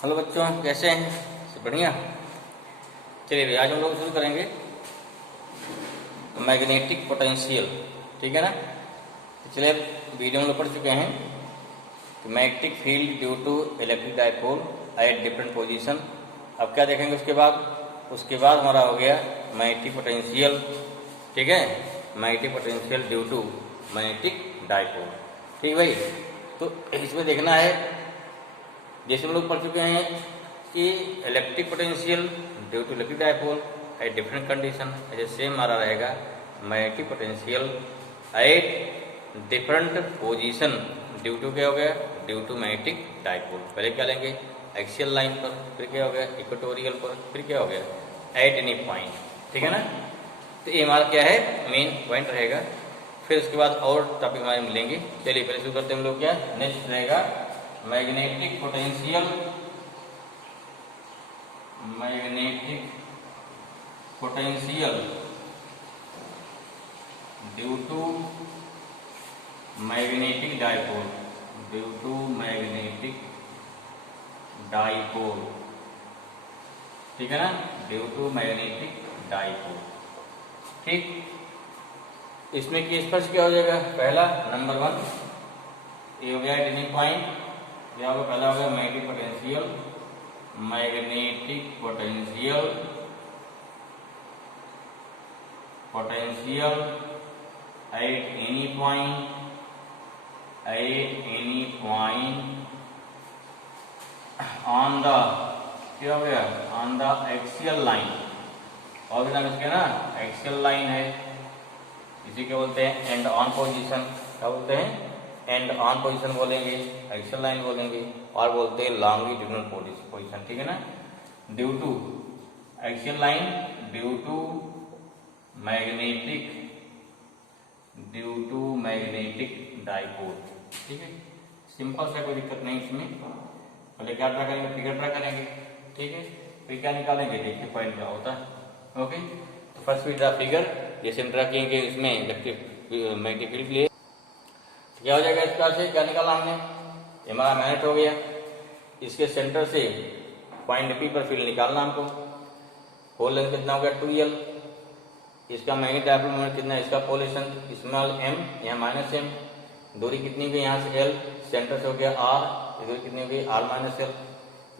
Hello बच्चों, कैसे हैं? सब बढ़िया। चलिए आज हम लोग शुरू करेंगे मैग्नेटिक पोटेंशियल। ठीक है ना। तो चलिए वीडियो में लोग पढ़ चुके हैं कि magnetic field due to electric dipole at different position. अब क्या देखेंगे उसके बाद हमारा हो गया मैग्नेटिक पोटेंशियल। ठीक है, magnetic potential due to magnetic dipole. ठीक भाई, तो इसमें देखना है जैसे हम लोग पढ़ चुके हैं कि electric potential due to electric dipole at different condition, ऐसे सेम हमारा रहेगा magnetic potential at different position due to क्या हो गया, ड्यू टू मैग्नेटिक डाइपोल। पहले क्या लेंगे एक्सियल लाइन पर, फिर क्या हो गया इक्वेटोरियल पर, फिर क्या हो गया एट एनी पॉइंट। ठीक है ना। तो ये हमारा क्या है मेन पॉइंट रहेगा। फिर उसके बाद और टॉपिक हमारे मिलेंगे। चलिए पहले शुरू करते हैं हम लोग। क्या नेक्स्ट रहेगा magnetic potential, magnetic potential due to magnetic dipole, due to magnetic dipole. ठीक है ना, ड्यू टू मैग्नेटिक डाइपोल। ठीक, इसमें की स्पर्श क्या हो जाएगा, पहला नंबर 1 ये हो गया एट एनी पॉइंट। क्या होगा, पहला होगा magnetic potential, magnetic potential, potential at any point, eight any point on the, क्या हो गया ऑन द एक्सियल लाइन। और भी नाम इसके ना एक्सियल लाइन है, इसी के बोलते हैं एंड ऑन पोजीशन। क्या बोलते हैं एंड ऑन पोजीशन बोलेंगे, एक्सियल लाइन बोलेंगे, और बोलते हैं लॉन्गिट्यूडिनल पोजीशन। ठीक है ना। Due to axial line, due to magnetic, due to magnetic dipole. ठीक है, सिंपल सा, कोई दिक्कत नहीं इसमें। पहले क्या ड्रा करेंगे, फिगर ड्रा करेंगे। ठीक है, फिर क्या निकालेंगे, देखिए पॉइंट क्या होता है। ओके, तो फर्स्ट फिर ड्रा फिगर, जैसे हम ड्रा किएंगे इसमें इलेक्ट्रिक मैग्नेटिक फील्ड लिए क्या हो जाएगा। इस प्रकार से क्या निकाला हमने, हमारा मैग्नेट हो गया, इसके सेंटर से पॉइंट पी पर फील्ड निकालना हमको। होल लेंथ कितना हो गया 2l। इसका मैग्नेटिक डाइपोल मोमेंट कितना है, इसका पोजीशन स्मॉल m, यहाँ माइनस m। दूरी कितनी गई यहाँ से l, सेंटर से हो गया r, दूरी कितनी हो गई r माइनस l,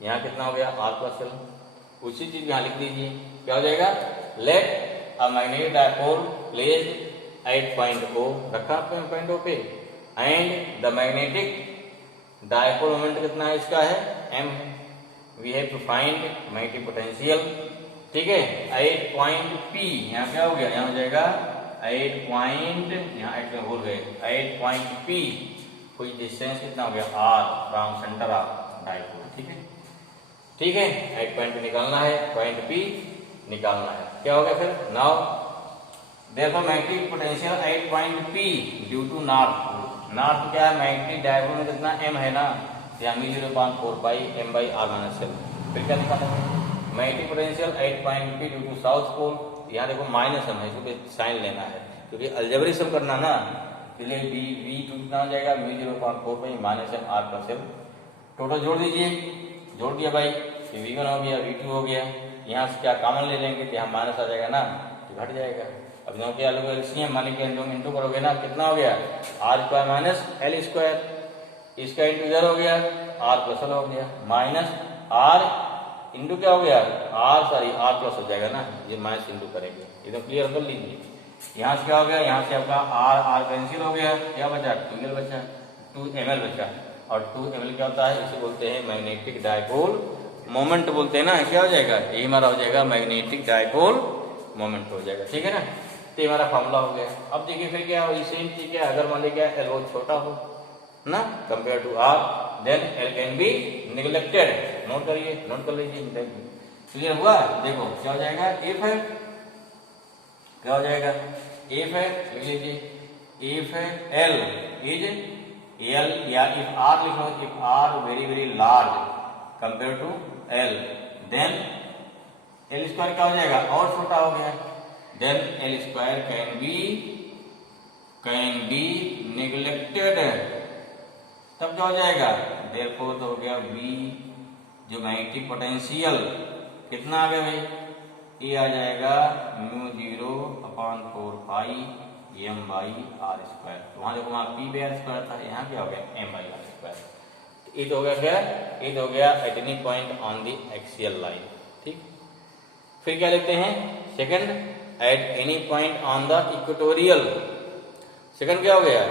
यहाँ कितना हो गया r प्लस l। उसी चीज यहाँ लिख दीजिए, क्या हो जाएगा let a magnetic dipole placed at point O, रखा पॉइंट O पे, and the magnetic dipole moment कितना है, इसका है m। We have to find magnetic potential. ठीक है, एट पॉइंट P, यहाँ क्या हो गया, यहाँ हो जाएगा एट पॉइंट, यहाँ एट में भूल गए, एट पॉइंट P, कोई डिस्टेंस कितना हो गया r from centre of dipole. ठीक है, ठीक है, एट पॉइंट निकालना है, पॉइंट P निकालना है। क्या हो गया फिर, नाउ देखो magnetic potential at point P due to north. North क्या है, मैग्नेटिक डाइपोल में कितना m है ना, यहाँ 0.4 pi m by r minus l। फिर क्या निकालना है magnetic potential at point P due to south pole. यहाँ देखो माइनस m है, इसको साइन लेना है क्योंकि अलजेब्रिक सम करना ना, इसलिए v2 कितना हो जाएगा 0.4 pi minus m r plus l। Total जोड़ दीजिए, जोड़ दिया भाई, v1 हो गया, v2 हो गया, यहाँ से क्या कॉमन ले लेंगे तो यहाँ माइनस आ जाएगा ना, तो घट जाएगा। अब जो क्या लोग एलसीएम मान के इंटू करोगे ना, कितना हो गया R square minus L square, इसका इंटू इधर हो गया आर प्लस एल हो गया, माइनस आर इंटू क्या हो गया आर प्लस हो जाएगा ना, ये माइनस इंटू करेंगे, एकदम क्लियर कर लीजिए। यहाँ से क्या हो गया, यहाँ से आपका आर कैंसिल हो गया, क्या बचा 2l बचा, 2ml बचा, और 2ml क्या होता है, इसे बोलते हैं मैग्नेटिक डाइपोल मोमेंट बोलते हैं ना। क्या हो जाएगा, ये हमारा हो जाएगा मैग्नेटिक डाइपोल मोमेंट हो जाएगा। ठीक है ना, तो ये हमारा फॉर्मूला हो गया। अब देखिए फिर क्या हो, सेम चीज क्या, अगर मान लीजिए एल बहुत छोटा हो ना compare to R, then L can be neglected. Note करिए, नोट कर लीजिए, क्लियर हुआ। देखो क्या हो जाएगा, इफ है, क्या हो जाएगा इफ है, लिख लीजिए इफ है एल इज एल, या इफ आर लिखो, if R very very large compare to L, then L square क्या हो जाएगा और छोटा हो गया, then L square can be neglected। तब क्या हो जाएगा, therefore तो हो गया V जो मैग्नेटिक पोटेंशियल कितना आ गया भाई, ये आ जाएगा mu 0/4 pi m by R square. तो वहां देखो वहां p बाई आर स्क्वायर था, यहाँ क्या हो गया m बाई आर स्क्वायर। तो ये तो हो गया क्या, ये तो हो गया eight any point on the axial line. ठीक, फिर क्या लेते हैं second, eight any point on the equatorial. Second क्या हो गया,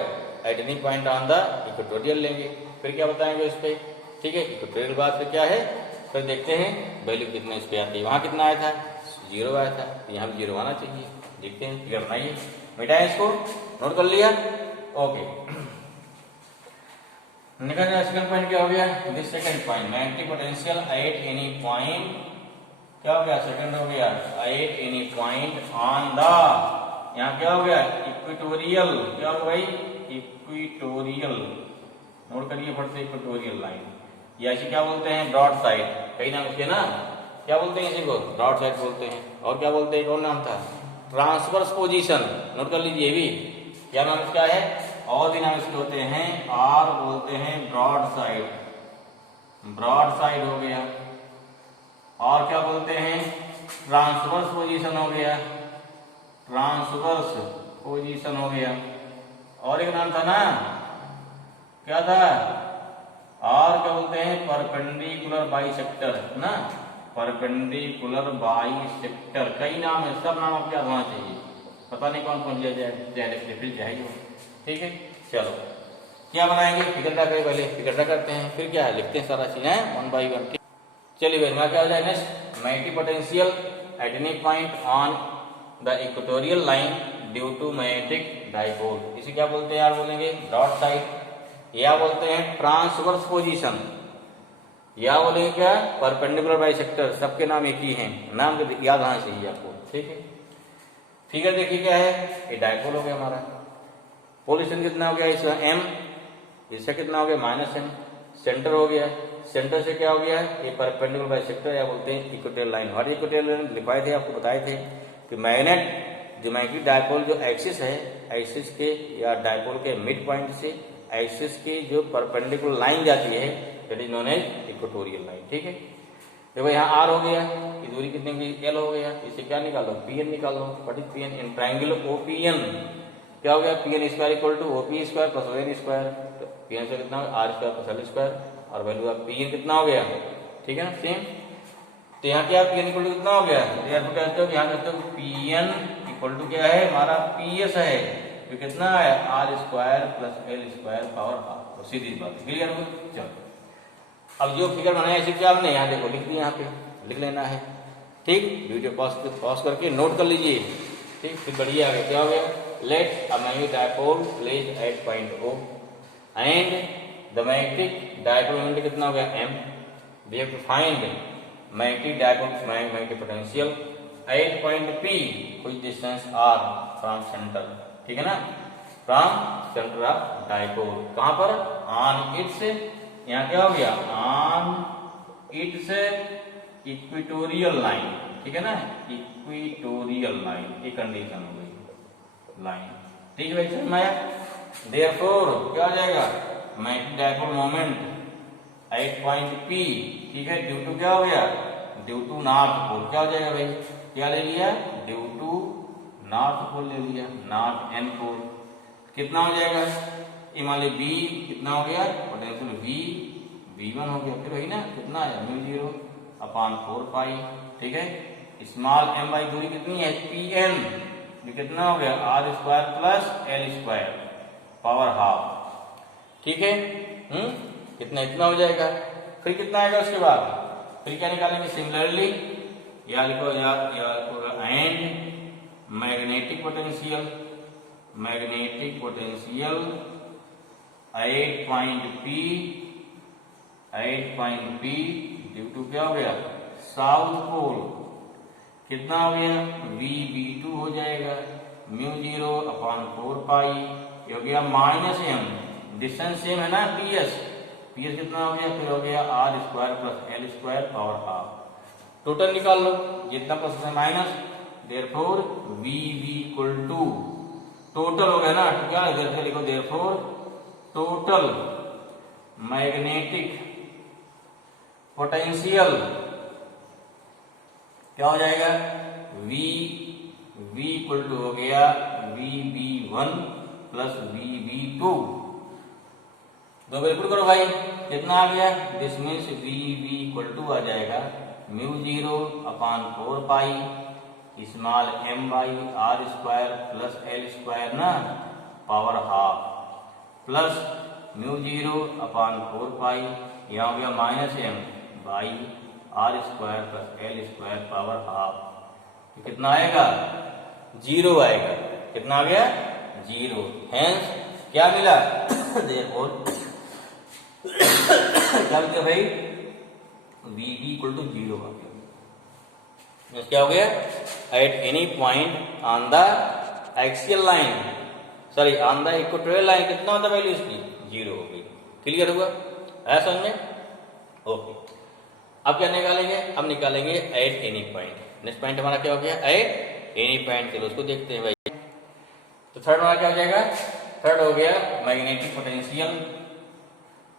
eight any point on the equatorial लेंगे। फिर क्या बताएंगे उस पर, ठीक है, इक्वेटोरियल बाद फिर क्या है, फिर देखते हैं वैल्यू कितने इस पे आती है। वहां कितना आया था, 0 आया था, यहाँ भी 0 आना चाहिए। देखते हैं, फिगर बनाइए, मिटाएं इसको, नोट कर लिया, ओके। निकल जाए सेकंड पॉइंट क्या हो गया, this second point magnetic potential at any point क्या हो गया, सेकंड हो गया eight any point on the, यहाँ क्या हो गया इक्वेटोरियल, क्या हो भाई इक्वेटोरियल, नोट करिए फट से, इक्वेटोरियल लाइन, या इसे क्या बोलते हैं ब्रॉड साइड, कई नाम इसके ना, क्या बोलते हैं इसी को ब्रॉड साइड बोलते हैं। और क्या बोलते हैं, कौन नाम था, ट्रांसवर्स पोजीशन, नोट कर लीजिए भी, क्या नाम इसका है, और भी नाम इसके होते हैं, आर बोलते हैं ब्रॉड साइड, ब्रॉड साइड हो गया, और क्या बोलते हैं ट्रांसवर्स पोजीशन हो गया, ट्रांसवर्स पोजीशन हो गया, और एक नाम था ना, क्या था, और क्या बोलते हैं परपेंडिकुलर बाइसेक्टर ना, परपेंडिकुलर बाइसेक्टर, कई नाम है, सब नाम आपको याद होना चाहिए, पता नहीं कौन कौन जाएगी। ठीक है, चलो क्या बनाएंगे, फिगर ड्रा करें, पहले फिगर ड्रा करते हैं, फिर क्या है लिखते हैं सारा चीज है 1 बाई 1। चलिए भाई हमारा क्या हो जाएगा next, magnetic potential at any point on the equatorial line due to magnetic dipole, इसे क्या बोलते हैं यार, बोलेंगे ब्रॉड साइड, या बोलते हैं ट्रांसवर्स पोजीशन, या बोलेंगे क्या परपेंडिकुलर बाइसेक्टर, सबके नाम एक ही हैं, नाम याद आना चाहिए आपको। ठीक है, फिगर देखिए क्या है, ये डाइपोल हो गया हमारा, पोजीशन कितना हो गया इसका m, इसका कितना हो गया -m, सेंटर हो गया, सेंटर से क्या हो गया, ये परपेंडिकुलर बाइसेक्टर या बोलते हैं इक्वेटोरियल लाइन। हमारे इक्वेटोरियल लाइन लिखवाए थे, आपको बताए थे कि मैग्नेट जो मैग्नेटिक डाइपोल जो एक्सिस है, एक्सिस के या डाइपोल के मिड पॉइंट से एक्सिस की जो परपेंडिकुलर लाइन जाती है that is known as equatorial line. ठीक है, देखो यहाँ r हो गया, ये दूरी कितनी की l हो गया, इसे क्या निकालो pn निकालो, what is pn, in triangle OPN क्या हो गया, pn square equal to OP square plus ON square, तो pn से कितना r square plus l square, और वैल्यू ऑफ pn कितना हो गया, ठीक है ना सेम। तो यहाँ क्या pn इक्वल टू कितना हो गया, यहाँ कहते हो यहाँ कहते हो pn इक्वल टू क्या है हमारा ps है, तो कितना है r square plus l square power half, तो सीधी बात क्लियर हो। चलो अब जो फिगर बनाया इसे क्या हमने यहाँ देखो लिख दिया, यहाँ पे लिख लेना है। ठीक, वीडियो पॉज करके नोट कर लीजिए। ठीक, फिर बढ़िए आगे क्या हो गया, let a magnetic dipole place at point O and the magnetic dipole moment कितना हो गया m, we have to find magnetic dipole magnetic potential at point P which distance r from centre, ठीक है ना, फ्रॉम सेंटर ऑफ डाइपोल, कहां पर, on it's, यहाँ क्या हो गया ऑन इट्स इक्वेटोरियल लाइन, ठीक है ना, इक्वेटोरियल लाइन, ये कंडीशन हो गई लाइन। ठीक है भाई समझ में आया, देयरफॉर क्या हो जाएगा magnetic dipole moment at point P, ठीक है, ड्यू टू क्या हो गया, ड्यू टू नॉर्थ पोल, क्या हो जाएगा भाई, क्या ले लिया, ड्यू टू नॉर्थ पोल ले लिया, नॉर्थ एन पोल, कितना हो जाएगा, मान ली B कितना हो गया, पोटेंशियल V1 हो गया, फिर वही ना कितना है μ0/4 पाई, ठीक है, स्मॉल m बाई दूरी कितनी है Pn, कितना हो गया r square plus l square power half, ठीक है, कितना इतना हो जाएगा। फिर कितना आएगा उसके बाद, फिर क्या निकालेंगे, सिमिलरली या लिखो and magnetic potential, magnetic potential at point P due to क्या हो गया साउथ पोल, कितना हो गया VB2 हो जाएगा, μ0/4 पाई, ये हो गया -m, डिस्टेंस सेम है ना PS कितना हो गया, फिर हो गया r square plus l square power half, total निकाल लो, जितना प्लस है minus, therefore VB equal to total हो गया ना, क्या इधर से लिखो, देयरफॉर टोटल मैग्नेटिक पोटेंशियल क्या हो जाएगा, V इक्वल टू हो गया VB1 प्लस VB2। दो बिल्कुल करो भाई, कितना आ गया, this means VB equal to आ जाएगा μ0 upon 4 pi small m by r square plus l square ना power half plus μ0 upon 4 pi, यहाँ हो गया minus m by r square plus l square power half. तो कितना आएगा, 0 आएगा। कितना आ गया, 0। हेंस क्या मिला देयरफॉर क्या हो गया भाई, VB इक्वल टू 0 आ गया। क्या हो गया, eight any point on the axial line, sorry on the equatorial line कितना होता है वैल्यू इसकी, 0 हो गई। क्लियर हुआ, है समझ में? ओके, अब क्या निकालेंगे, अब निकालेंगे eight any point. Next point हमारा क्या हो गया, एट एनी पॉइंट। चलो उसको देखते हैं भाई। तो थर्ड हमारा क्या हो जाएगा, थर्ड हो गया magnetic potential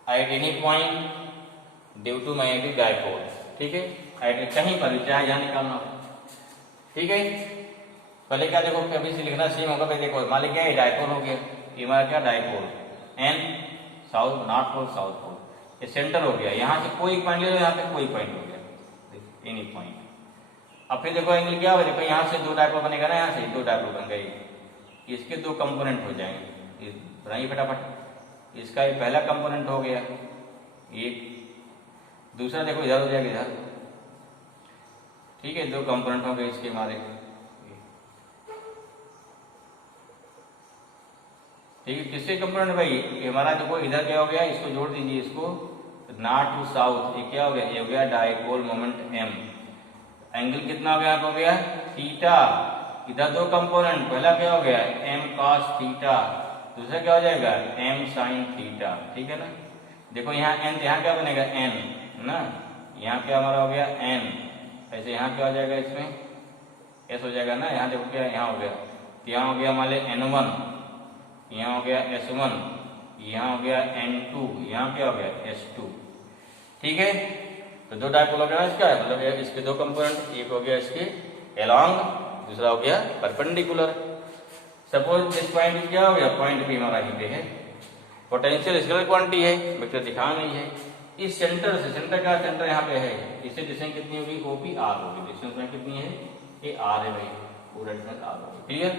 at any point due to magnetic dipole. ठीक है, एट कहीं पर भी चाहे यहाँ निकालना हो। ठीक है, पहले क्या देखो, कभी से लिखना सेम होगा। पहले देखो मान लीजिए डायपोल हो गया, ये हमारा क्या dipole and south north pole south pole, ये सेंटर हो गया। यहाँ से कोई पॉइंट ले लो, यहाँ पे कोई पॉइंट हो गया एनी पॉइंट। अब फिर देखो एंगल क्या हो, देखो यहाँ से दो डायपोल बनेगा ना, यहाँ से दो डायपोल बन गए, इसके दो कंपोनेंट हो जाएंगे। बनाइए फटाफट। इसका ये पहला कंपोनेंट हो गया एक, दूसरा देखो इधर हो जाएगा इधर। ठीक है, दो कंपोनेंट हो गए इसके हमारे। ठीक है, किससे कंपोनेंट भाई, ये हमारा देखो इधर क्या हो गया, इसको जोड़ दीजिए, इसको नॉर्थ टू साउथ। ये क्या हो गया, ये हो गया डायपोल मोमेंट m। एंगल कितना हो गया, यहाँ पे हो गया थीटा। इधर दो कंपोनेंट, पहला क्या हो गया m cos थीटा, दूसरा क्या हो जाएगा m sin थीटा। ठीक है ना, देखो यहाँ n, यहाँ क्या बनेगा n ना, यहाँ क्या हमारा हो गया n, ऐसे यहाँ क्या हो जाएगा, इसमें s हो जाएगा ना। यहाँ देखो क्या यहाँ हो गया, तो यहाँ हो गया मान ली n1, यहाँ हो गया S1, यहाँ हो गया N2, यहाँ क्या हो गया S2। ठीक है, तो दो डायपोल हो गया इसका, मतलब इसके दो कंपोनेंट, एक हो गया इसके एलॉन्ग, दूसरा हो गया परपेंडिकुलर। सपोज दिस पॉइंट क्या हो गया, पॉइंट भी हमारा यहीं पे है, पोटेंशियल स्केलर क्वांटिटी है, वेक्टर दिखा नहीं है। इस सेंटर से, सेंटर का सेंटर यहाँ पे है, इससे डिस्टेंस कितनी होगी, OP R होगी। डिस्टेंस में कितनी है, ये R है भाई, पूरा डिस्टेंस R होगी। क्लियर,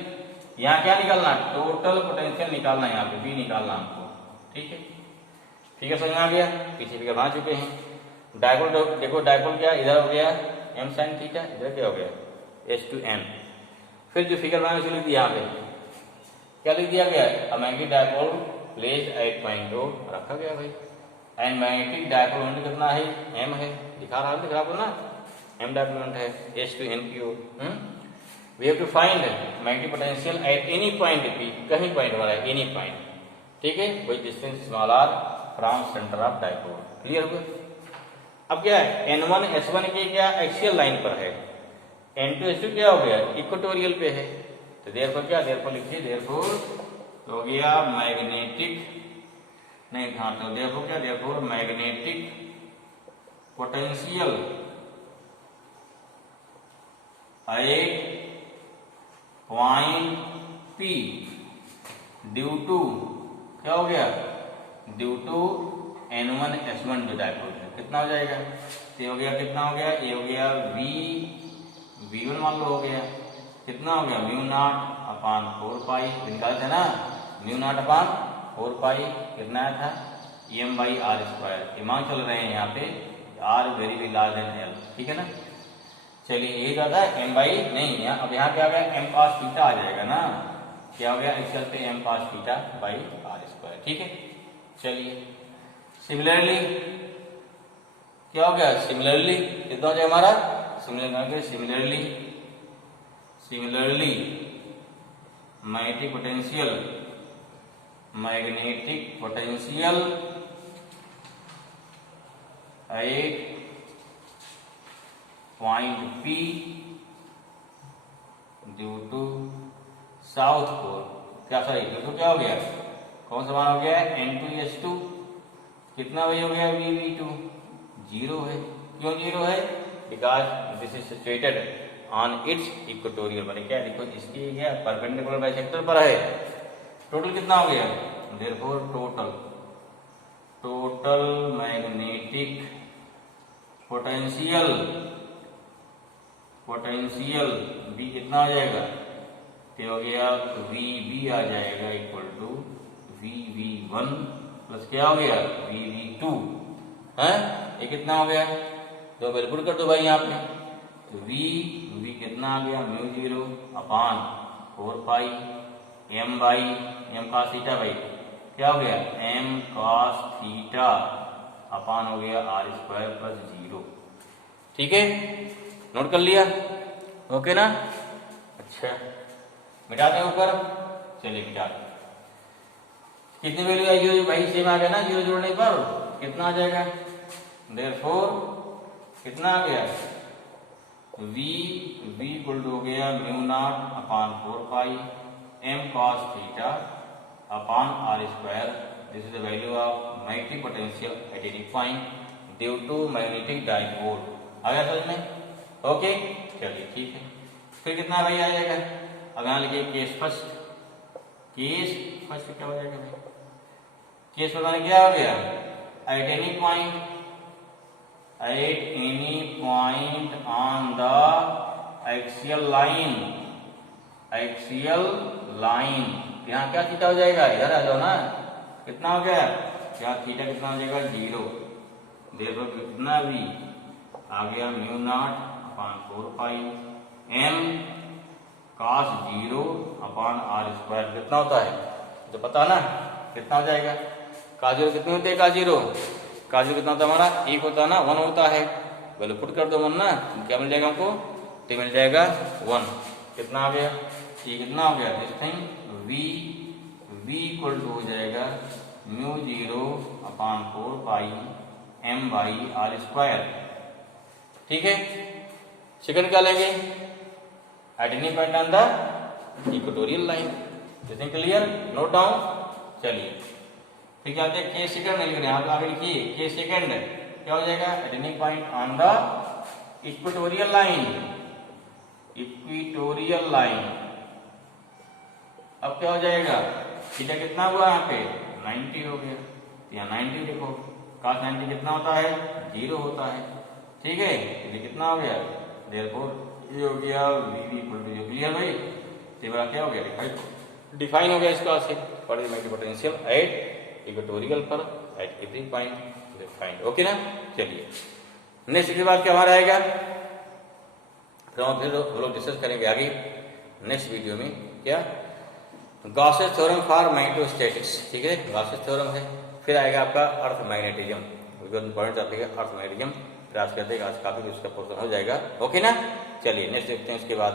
यहाँ क्या निकालना, टोटल पोटेंशियल निकालना है, यहाँ पे B निकालना हमको। ठीक है, फिगर समझ में आ गया, पीछे फिगर बना चुके हैं। डायपोल देखो, डायपोल क्या इधर हो गया m sin थीटा, इधर क्या हो गया S2n। फिर जो फिगर बनाने से लिख दिया, यहाँ पे क्या लिख दिया गया, a magnetic dipole placed at point O रखा गया भाई। एंड मैग्नेटिक डायपोल मोमेंट कितना है, m है, दिखा रहा है ना, m डायपोल मोमेंट है S2n की ओर। We have to find magnetic potential at any point P, कहीं पॉइंट हमारा है, any point। ठीक है, वही distance small r from centre of dipole. Clear हुआ। अब क्या है, N1 S1 के क्या एक्सियल लाइन पर है, N2 S2 क्या हो गया इक्वेटोरियल पे है। तो देयरफॉर क्या, देयरफॉर लिखिए, देयरफॉर हो गया मैग्नेटिक, नहीं हाँ, तो देयरफॉर क्या, therefore magnetic potential at point P due to क्या हो गया, ड्यू टू N1 S1 जो डायपोल है, कितना हो जाएगा, तो हो गया कितना हो गया, ये हो गया V1 मान लो हो गया, कितना हो गया म्यू नॉट अपॉन 4 पाई, निकाले थे ना, म्यू नॉट अपॉन 4 पाई कितना आया था, m बाई R स्क्वायर। ये मान चल रहे हैं यहाँ पे R very large than L। ठीक है ना, चलिए यही ज्यादा m बाई नहीं, यहाँ अब यहाँ क्या आ गया m cos थीटा आ जाएगा ना, क्या हो गया एक्चुअल पे m cos theta by R square. ठीक है, चलिए सिमिलरली क्या हो गया, सिमिलरली कितना हो जाएगा हमारा, similarly magnetic potential at point P due to south pole, क्या सॉरी ड्यू टू क्या हो गया, कौन सा मान हो गया N2 S2, कितना वही हो गया VV2 जीरो है। क्यों जीरो है? Because this is situated on it's equatorial, मैंने क्या देखो इसकी क्या परपेंडिकुलर बाइसेक्टर पर है। टोटल कितना हो गया? Therefore total magnetic potential B कितना हो जाएगा? क्या हो गया? वी बी आ जाएगा इक्वल टू VV1 प्लस क्या हो गया? VV2 है। ये कितना हो गया? तो बिल्कुल कर दो भाई यहाँ पे। तो V कितना आ गया? Mu 0 upon 4 pi m by m cos theta भाई क्या हो गया? m cos थीटा अपान हो गया r स्क्वायर प्लस 0। ठीक है, नोट कर लिया? ओके ना? अच्छा, मिटाते हैं ऊपर। चलिए मिटाते। कितनी वैल्यू आई भाई? सेम आ गया ना, जीरो जोड़ने पर कितना आ जाएगा? देयरफॉर कितना आ गया? v इक्वल टू हो गया mu naught upon 4 pi m cos theta upon r square. This is the value of magnetic potential at any point due to magnetic dipole. आ गया समझ में? ओके, चलिए ठीक है। फिर कितना भाई आ जाएगा? अब यहाँ लिखिए केस फर्स्ट क्या हो जाएगा भाई? केस बताने क्या हो गया? Eight any point on the axial line. यहाँ क्या थीटा हो जाएगा? इधर आ जाओ ना। कितना हो गया? यहाँ थीटा कितना हो जाएगा? 0। देखो कितना भी आ गया mu naught upon 4 pi m cos 0 अपान r स्क्वायर। कितना होता है तो पता ना? कितना हो जाएगा? cos 0 कितने होते हैं? cos 0 कितना होता है हमारा? 1 होता है ना, 1 होता है। बोले पुट कर दो 1 ना, क्या मिल जाएगा हमको? तो मिल जाएगा 1। कितना आ गया? ये कितना हो गया? This thing v equal to हो जाएगा mu 0 upon 4 pi m by r square. ठीक है, सेकंड क्या लेंगे? At any point on the equatorial line. This thing clear? Note down. चलिए फिर क्या होता है? के सेकंड नहीं लिख रहे हैं आप, आगे लिखिए के सेकंड क्या हो जाएगा? Eight any point on the equatorial line. अब क्या हो जाएगा? थीटा कितना हुआ यहाँ पे? 90 हो गया। यहाँ 90 देखो, cos 90 कितना होता है? 0 होता है। ठीक है, ये कितना हो गया? देयरफॉर ये हो गया v इक्वल टू 0। क्लियर भाई? तो क्या हो गया? डिफाइन हो गया इसका से what is magnetic potential at equatorial पर at every point defined. Okay ना? चलिए नेक्स्ट के बाद क्या हमारा आएगा? फिर हम लोग डिस्कस करेंगे आगे नेक्स्ट वीडियो में क्या? Gauss's theorem for magnetostatics. ठीक है, गॉसेस थ्योरम है। फिर आएगा आपका अर्थ मैग्नेटिज्म, इंपॉर्टेंट टॉपिक है अर्थ मैग्नेटिज्म। फिर आज कहते हैं आज काफी उसका पोर्शन हो जाएगा। ओके ना? चलिए नेक्स्ट देखते हैं इसके बाद।